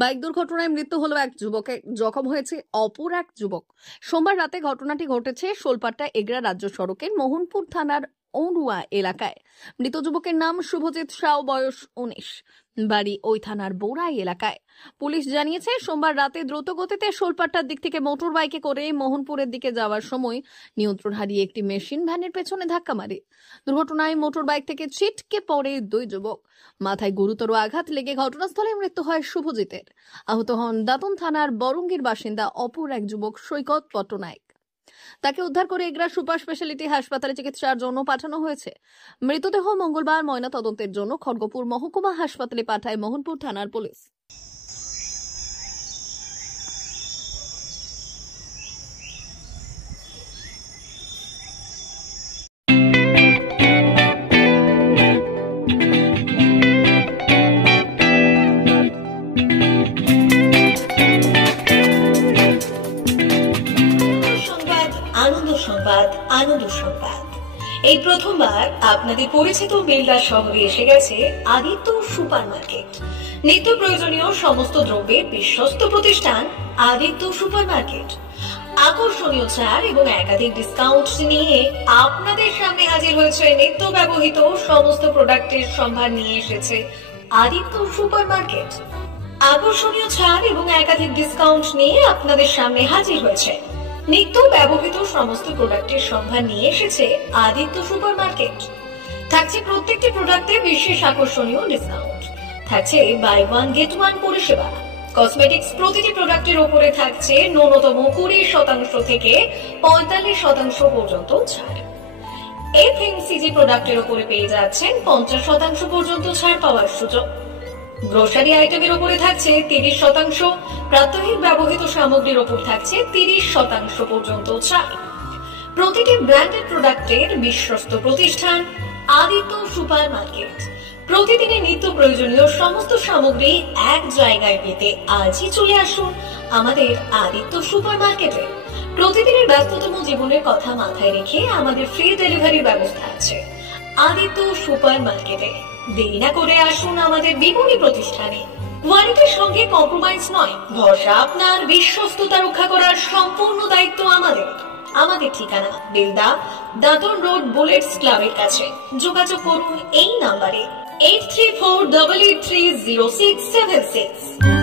Bike দুর্ঘটনায় মৃত্যু হলো এক যুবকের, জখম হয়েছে অপর এক যুবক। সোমবার রাতে ঘটনাটি ঘটেছে শোলপাট্টা এগরা রাজ্য সড়কের মোহনপুর থানার অরুয়া এলাকায়। মৃত যুবকের নাম শুভজিৎ সাউ, বয়স 19, বাড়ি ওই থানার বোরাই এলাকায়। পুলিশ জানিয়েছে, সোমবার রাতে দ্রুত গতিতে শোলপাট্টার দিক থেকে মোটর বাইকে করে মোহনপুরের দিকে যাওয়ার সময় নিয়ন্ত্রণ হারিয়ে একটি মেশিন ভ্যানের পেছনে ধাক্কা মারে। দুর্ঘটনায় মোটর বাইক থেকে ছিটকে পড়ে দুই যুবক। মাথায় গুরুতর আঘাত লেগে ঘটনাস্থলে মৃত্যু হয় শুভজিতের। আহত হন দাতন থানার বরঙ্গীর বাসিন্দা অপর এক যুবক সৈকত পট্টনায়ক। তাকে উদ্ধার করে এগরা সুপার স্পেশালিটি হাসপাতালে চিকিৎসার জন্য পাঠানো হয়েছে। মৃতদেহ মঙ্গলবার ময়না তদন্তের জন্য খড়গপুর মহকুমা হাসপাতালে পাঠায় মোহনপুর থানার পুলিশ। আনন্দ সংবাদ। এই প্রথমবার আপনাদের পরিচিত বেলদা শহরে এসে গেছে আদিত্য সুপার মার্কেট। নিত্য প্রয়োজনীয় সমস্ত দ্রব্যের বিশ্বস্ত প্রতিষ্ঠান আদিত্য সুপার মার্কেট। আকর্ষণীয় ছাড় এবং একাধিক ডিসকাউন্ট নিয়ে আপনাদের সামনে হাজির হয়েছে। নিত্য ব্যবহৃত সমস্ত প্রোডাক্টের সম্ভার নিয়ে এসেছে আদিত্য সুপার মার্কেট। আকর্ষণীয় ছাড় এবং একাধিক ডিসকাউন্ট নিয়ে আপনাদের সামনে হাজির হয়েছে। নিত্য ব্যবহৃত সমস্ত প্রোডাক্টের সম্ভার নিয়ে এসেছে আদিত্য সুপার মার্কেট। থাকছে প্রত্যেকটি প্রোডাক্টে বিশেষ আকর্ষণীয় ডিসকাউন্ট। থাকছে বাই ওয়ান গেট ওয়ান পরিষেবা। কসমেটিক্স প্রতিটি প্রোডাক্টের উপরে থাকছে ন্যূনতম 20% থেকে 45% পর্যন্ত ছাড়। এফএমসিজি প্রোডাক্টের উপরে পেয়ে যাচ্ছেন 50% পর্যন্ত ছাড় পাওয়ার সুযোগ। গ্রোসারি আইটেমের উপরে থাকছে 30%, প্রাত্যহিক ব্যবহৃত সামগ্রীর উপর থাকছে 30% পর্যন্ত ছাড়। প্রতিটি ব্র্যান্ডেড প্রোডাক্টের বিশ্বস্ত প্রতিষ্ঠান আদিত্য সুপার মার্কেট। প্রতিদিনের নিত্য প্রয়োজনীয় সমস্ত সামগ্রী এক জায়গায় পেতে আজই চলে আসুন আমাদের আদিত্য সুপার মার্কেটে। প্রতিদিনের ব্যস্ততম জীবনের কথা মাথায় রেখে আমাদের ফ্রি ডেলিভারির ব্যবস্থা আছে আদিত্য সুপার মার্কেটে। দেরি না করে আসুন আমাদের বিপণী প্রতিষ্ঠানে। কোয়ালিটির সঙ্গে কম্প্রোমাইজ নয়, ভরসা আপনার, বিশ্বস্ততা রক্ষা করার সম্পূর্ণ দায়িত্ব আমাদের। আমাদের ঠিকানা বেলদা, দাতন রোড, বুলেটস ক্লাবের কাছে। যোগাযোগ করুন এই নাম্বারে 8348830676।